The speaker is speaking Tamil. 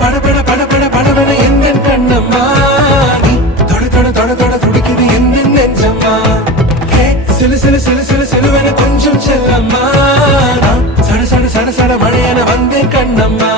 படபட படபட படபட எந்த கண்ணம்மா நீ தொட தொட தொட தொட துடிக்குது எந்த நெஞ்சம்மா சிலு சிலு சிலு சிலு சிலுவன கொஞ்சம் செல்லம்மா சட சட சட சட மழையன வந்தேன் கண்ணம்மா